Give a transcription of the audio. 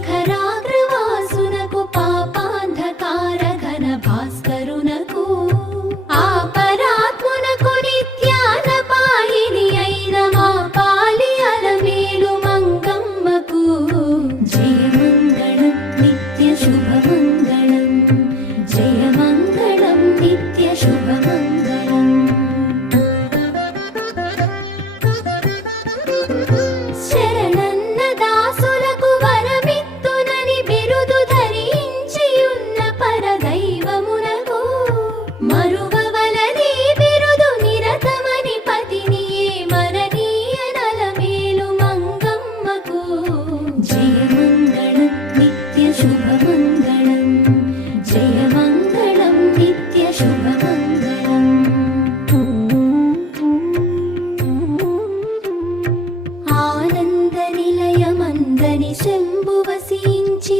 శిఖరాగ్రవాసునకు పాపాంధకార ఘన భాస్కరునకు ఆపరాత్మునకు నిత్యాన పాయిని అయిన మా పాలి అలమేలు మంగమ్మకు జయమంగళం నిత్య శుభమంగళం జయమంగళం నిత్య శుభమంగళం. శరణన్నదాసులకు వరమిత్తునని బిరుదు ధరించియున్న పరదైవమునకు మరువవలది బిరుదు నిరతమని పతిని మననీయ నలమేలు మంగమ్మకు జయమంగళం నిత్య శుభమంగళం జయమంగళం నిత్య శుభమంగళం. ఆనంద నిలయమందని శంభు వసించి